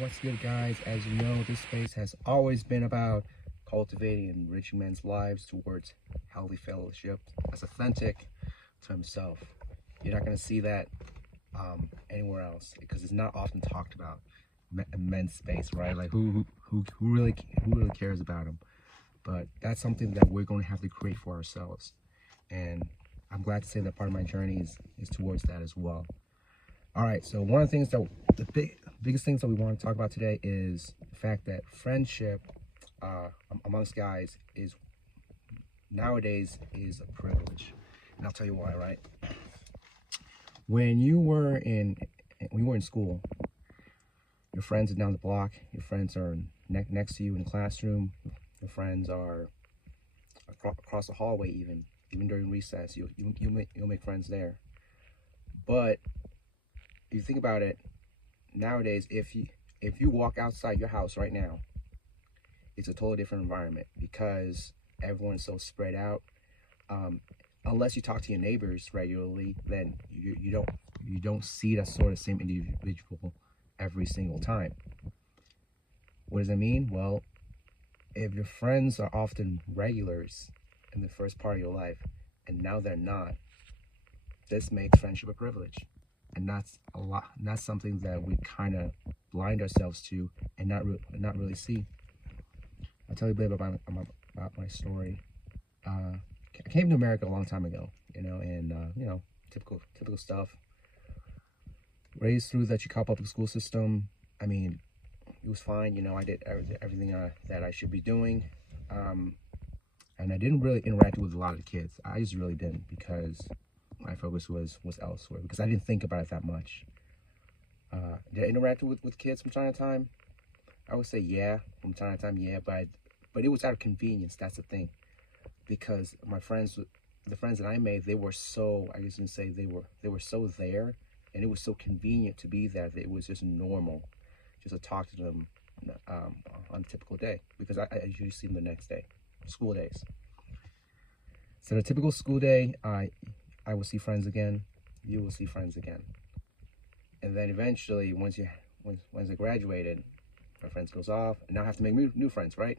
What's good, guys? As you know, this space has always been about cultivating and enriching men's lives towards healthy fellowship as authentic to himself. You're not going to see that anywhere else because it's not often talked about in men's space, right? Like who really cares about him? But that's something that we're going to have to create for ourselves, and I'm glad to say that part of my journey is towards that as well. All right, so one of the things that biggest things that we want to talk about today is the fact that friendship amongst guys is nowadays is a privilege, and I'll tell you why. Right, when you were in school, your friends are down the block, your friends are next to you in the classroom, your friends are across the hallway, even during recess, you'll make friends there. But if you think about it, nowadays, if you walk outside your house right now, it's a totally different environment because everyone's so spread out. Unless you talk to your neighbors regularly, then you don't see that sort of same individual every single time. What does that mean? Well, if your friends are often regulars in the first part of your life, and now they're not, this makes friendship a privilege. And that's a lot. And that's something that we kind of blind ourselves to and not really see. I'll tell you a bit about my story. I came to America a long time ago, and typical stuff. Raised through the Chicago public school system. I mean, it was fine. I did everything that I should be doing, and I didn't really interact with a lot of the kids. I just really didn't because my focus was elsewhere because I didn't think about it that much. Did I interact with kids from time to time? I would say yeah, from time to time, yeah, but it was out of convenience. That's the thing, because the friends that I made, they were so, I guess you can say they were so there, and it was so convenient to be there that it was just normal, just to talk to them on a typical day because I usually see them the next day, school days. So the typical school day, I will see friends again. You will see friends again, and then eventually, once I graduated, my friends goes off, and now I have to make new friends, right?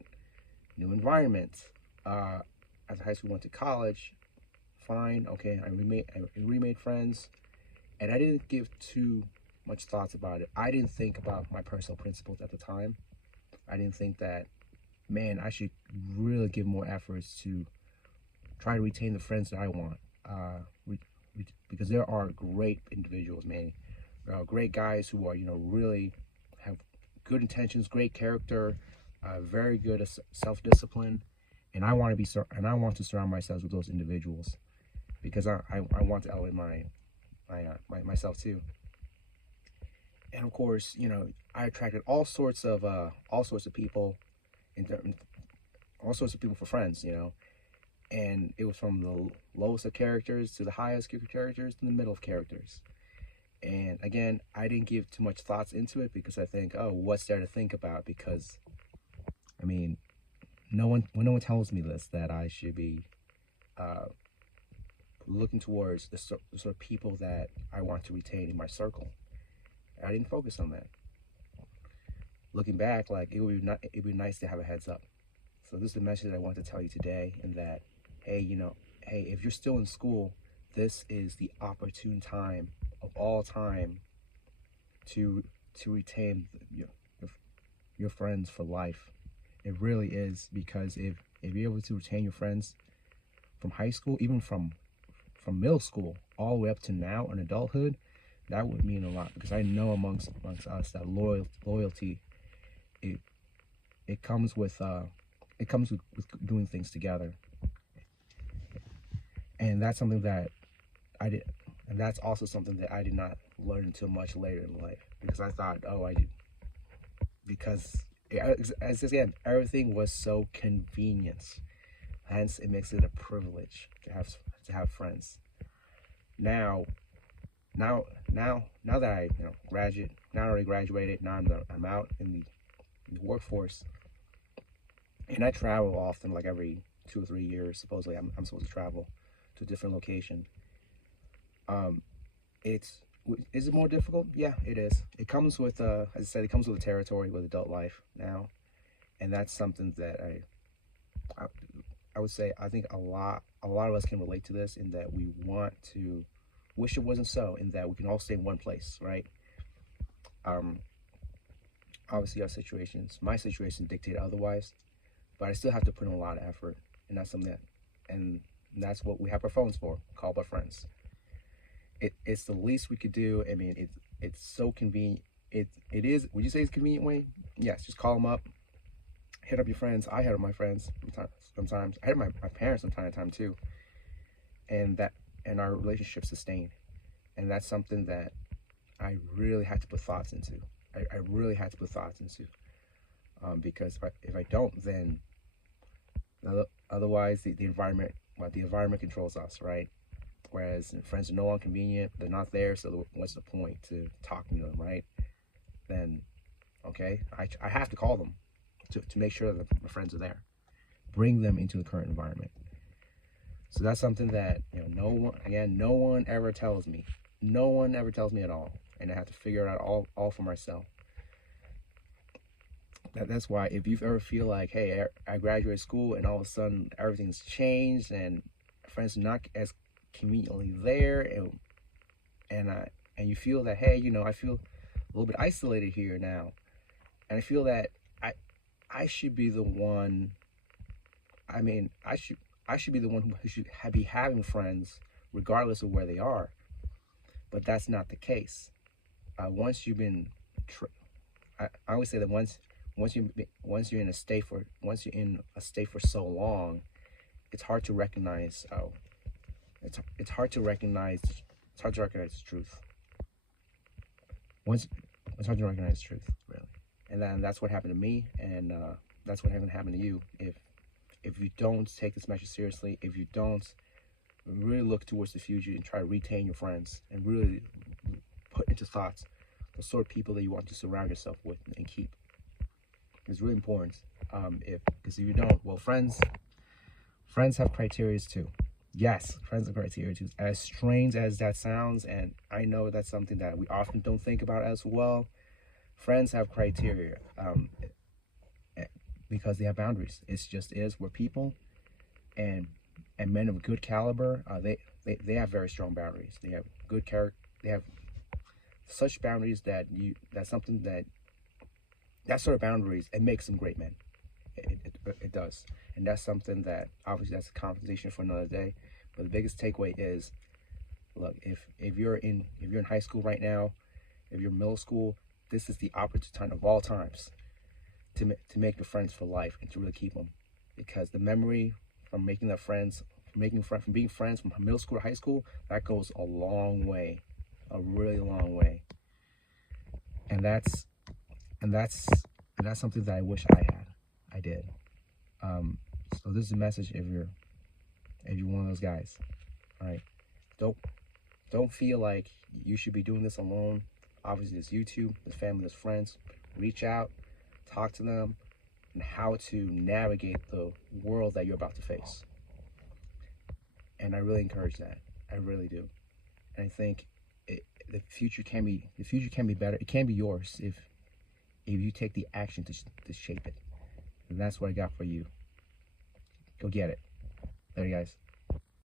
New environment. After high school, went to college. Fine, okay. I remade friends, and I didn't give too much thoughts about it. I didn't think about my personal principles at the time. I didn't think that, man, I should really give more efforts to try to retain the friends that I want. Because there are great individuals, man. There are great guys who are, really have good intentions, great character, very good self-discipline, and I want to surround myself with those individuals because I want to elevate myself too. And of course, I attracted all sorts of people, all sorts of people for friends, and it was from the lowest of characters to the highest characters to the middle of characters. And again, I didn't give too much thoughts into it because I think, oh, what's there to think about? Because, I mean, when no one tells me this, that I should be looking towards the sort of people that I want to retain in my circle. I didn't focus on that. Looking back, like it'd be nice to have a heads up. So this is the message that I want to tell you today, in that, hey, if you're still in school, this is the opportune time of all time to retain your friends for life. It really is, because if you're able to retain your friends from high school, even from middle school all the way up to now in adulthood, that would mean a lot, because I know amongst us that loyalty, it comes with doing things together. And that's something that I did, and that's also something that I did not learn until much later in life, because I thought, oh, I did, because as again, everything was so convenient. Hence, it makes it a privilege to have friends. Now that I already graduated, now I'm out in the workforce, and I travel often, like every 2 or 3 years. Supposedly, I'm supposed to travel to a different location. It's Is it more difficult? Yeah, it is. It comes with, as I said, it comes with the territory with adult life now, and that's something that I, I would say I think a lot of us can relate to this in that we want to wish it wasn't so, in that we can all stay in one place, right? Um, Obviously, our situations, my situation dictate otherwise, but I still have to put in a lot of effort, and that's something that, and that's what we have our phones for. Call our friends. It's the least we could do. I mean, it's so convenient. It is. Would you say it's a convenient way? Yes. Just call them up, hit up your friends. I hit up my friends sometimes. I hit up my parents from time to time too, and that and our relationship sustained. And that's something that I really had to put thoughts into. I really had to put thoughts into, because if I don't, then otherwise the environment, well, the environment controls us, right? Whereas friends are no longer convenient, they're not there, so what's the point to talking to them, right? Then, okay, I have to call them to make sure that my friends are there. Bring them into the current environment. So that's something that, no one ever tells me. No one ever tells me at all. And I have to figure it out all for myself. That's why if you ever feel like, hey, I graduated school and all of a sudden everything's changed and friends are not as conveniently there, and you feel that, hey, I feel a little bit isolated here now, and I feel that I should be the one. I mean, I should be the one who should be having friends regardless of where they are, but that's not the case. Once you've been, I always say that once you're in a state for so long, it's hard to recognize. It's hard to recognize. It's hard to recognize the truth. It's hard to recognize the truth, really, and then that's what happened to me, and that's what happened to you. If you don't take this message seriously, if you don't really look towards the future and try to retain your friends and really put into thoughts the sort of people that you want to surround yourself with and keep, it's really important. Because if you don't, well, friends have criteria too. Yes, friends have criteria too. As strange as that sounds, and I know that's something that we often don't think about as well. Friends have criteria, because they have boundaries. It's just is. We're people, and men of good caliber. They have very strong boundaries. They have good character. They have such boundaries that sort of boundaries, it makes them great men. It does, and that's something that obviously that's a conversation for another day. But the biggest takeaway is, look, if you're in high school right now, if you're middle school, this is the opportune time of all times to make the friends for life and to really keep them, because the memory from making their friends, from being friends from middle school to high school, that goes a long way, a really long way, and that's something that I wish I did. So this is a message if you're one of those guys. All right, don't feel like you should be doing this alone. Obviously, there's YouTube, there's family, there's friends. Reach out, talk to them, and how to navigate the world that you're about to face. And I really encourage that. I really do. And I think the future can be better. It can be yours if you take the action to shape it. And that's what I got for you. Go get it. There, you guys.